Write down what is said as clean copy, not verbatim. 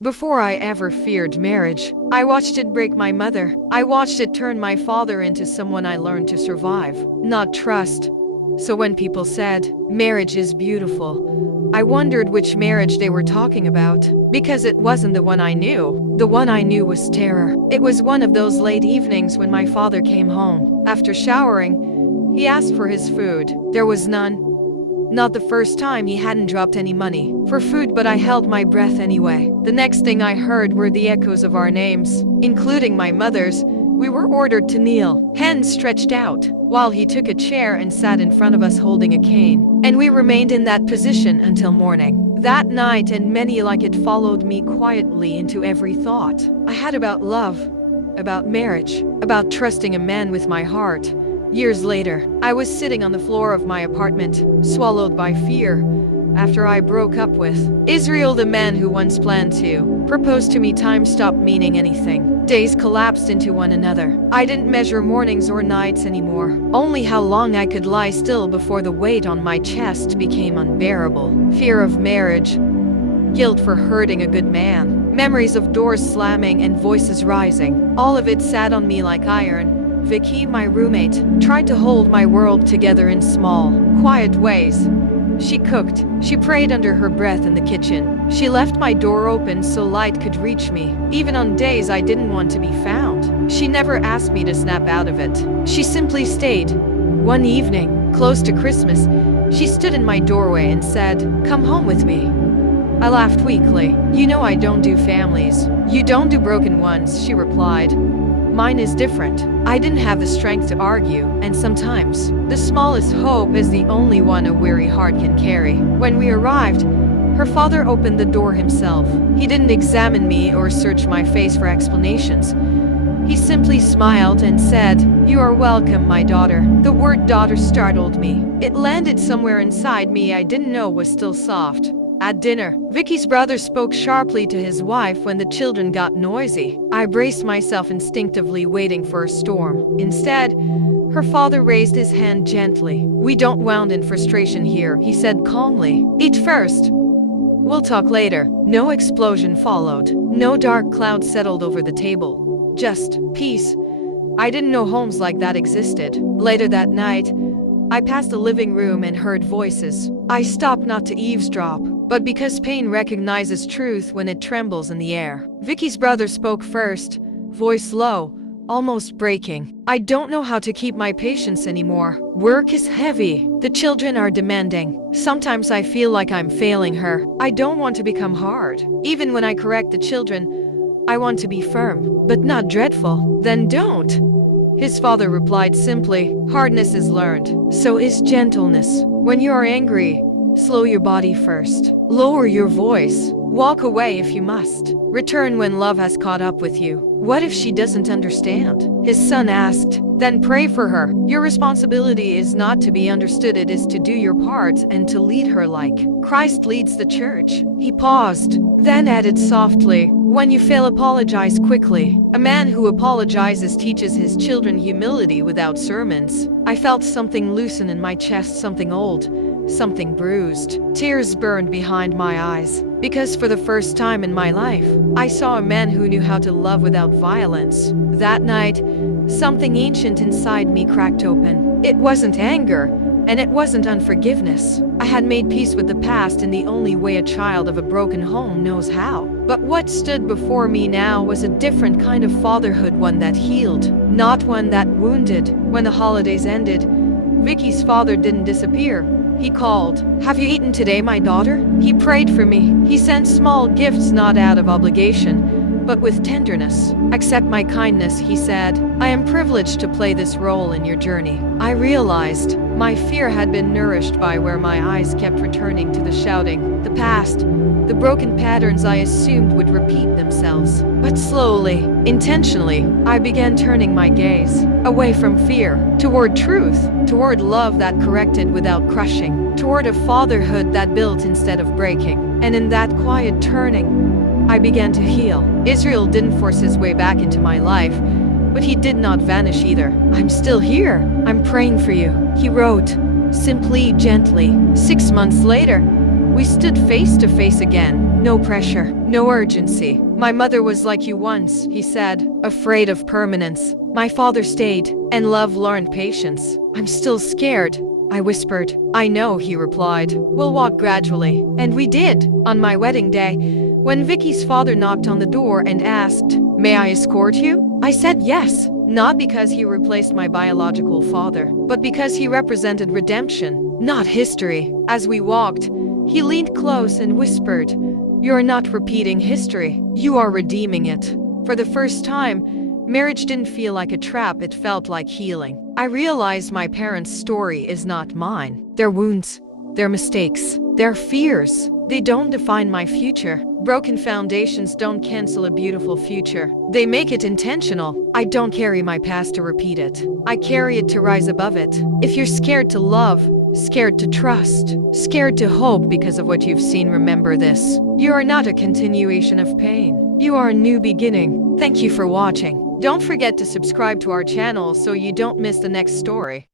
Before I ever feared marriage, I watched it break my mother. I watched it turn my father into someone I learned to survive, not trust. So when people said, marriage is beautiful, I wondered which marriage they were talking about, because it wasn't the one I knew. The one I knew was terror. It was one of those late evenings when my father came home. After showering, he asked for his food. There was none. Not the first time he hadn't dropped any money for food, but I held my breath anyway. The next thing I heard were the echoes of our names, including my mother's. We were ordered to kneel, hands stretched out, while he took a chair and sat in front of us holding a cane. And we remained in that position until morning. That night and many like it followed me quietly into every thought I had about love, about marriage, about trusting a man with my heart. Years later, I was sitting on the floor of my apartment, swallowed by fear, after I broke up with Israel, the man who once planned to propose to me. Time stopped meaning anything. Days collapsed into one another. I didn't measure mornings or nights anymore, only how long I could lie still before the weight on my chest became unbearable. Fear of marriage, guilt for hurting a good man, memories of doors slamming and voices rising. All of it sat on me like iron. Vicky, my roommate, tried to hold my world together in small, quiet ways. She cooked. She prayed under her breath in the kitchen. She left my door open so light could reach me, even on days I didn't want to be found. She never asked me to snap out of it. She simply stayed. One evening, close to Christmas, she stood in my doorway and said, "Come home with me." I laughed weakly. "You know I don't do families. You don't do broken ones," she replied. "Mine is different." I didn't have the strength to argue, and sometimes the smallest hope is the only one a weary heart can carry. When we arrived, her father opened the door himself. He didn't examine me or search my face for explanations. He simply smiled and said, "You are welcome, my daughter." The word daughter startled me. It landed somewhere inside me I didn't know was still soft. At dinner, Vicky's brother spoke sharply to his wife when the children got noisy. I braced myself instinctively, waiting for a storm. Instead, her father raised his hand gently. "We don't wound in frustration here," he said calmly. "Eat first. We'll talk later." No explosion followed. No dark cloud settled over the table. Just peace. I didn't know homes like that existed. Later that night, I passed the living room and heard voices. I stopped not to eavesdrop, but because pain recognizes truth when it trembles in the air. Vicky's brother spoke first, voice low, almost breaking. "I don't know how to keep my patience anymore. Work is heavy. The children are demanding. Sometimes I feel like I'm failing her. I don't want to become hard. Even when I correct the children, I want to be firm, but not dreadful." "Then don't," his father replied simply. "Hardness is learned. So is gentleness. When you are angry, slow your body first. Lower your voice. Walk away if you must. Return when love has caught up with you." "What if she doesn't understand?" his son asked. "Then pray for her. Your responsibility is not to be understood, it is to do your part and to lead her like Christ leads the church." He paused, then added softly, "When you fail, apologize quickly. A man who apologizes teaches his children humility without sermons." I felt something loosen in my chest, something old, something bruised. Tears burned behind my eyes, because for the first time in my life, I saw a man who knew how to love without violence. That night, something ancient inside me cracked open. It wasn't anger, and it wasn't unforgiveness. I had made peace with the past in the only way a child of a broken home knows how. But what stood before me now was a different kind of fatherhood, one that healed, not one that wounded. When the holidays ended, Vicky's father didn't disappear. He called. "Have you eaten today, my daughter?" He prayed for me. He sent small gifts, not out of obligation, but with tenderness. "Accept my kindness," he said. "I am privileged to play this role in your journey." I realized my fear had been nourished by where my eyes kept returning to the shouting, the past, the broken patterns I assumed would repeat themselves. But slowly, intentionally, I began turning my gaze away from fear, toward truth, toward love that corrected without crushing, toward a fatherhood that built instead of breaking. And in that quiet turning, I began to heal. Israel didn't force his way back into my life, but he did not vanish either. "I'm still here. I'm praying for you," he wrote, simply, gently. 6 months later, we stood face to face again. No pressure, no urgency. My mother was like you once, he said, afraid of permanence. My father stayed, and love learned patience. I'm still scared, I whispered. I know, he replied. We'll walk gradually. And we did, on my wedding day. When Vicky's father knocked on the door and asked, "May I escort you?" I said yes, not because he replaced my biological father, but because he represented redemption, not history. As we walked, he leaned close and whispered, "You're not repeating history, you are redeeming it." For the first time, marriage didn't feel like a trap, it felt like healing. I realized my parents' story is not mine. Their wounds, their mistakes, their fears, they don't define my future. Broken foundations don't cancel a beautiful future. They make it intentional. I don't carry my past to repeat it. I carry it to rise above it. If you're scared to love, scared to trust, scared to hope because of what you've seen, remember this. You are not a continuation of pain. You are a new beginning. Thank you for watching. Don't forget to subscribe to our channel so you don't miss the next story.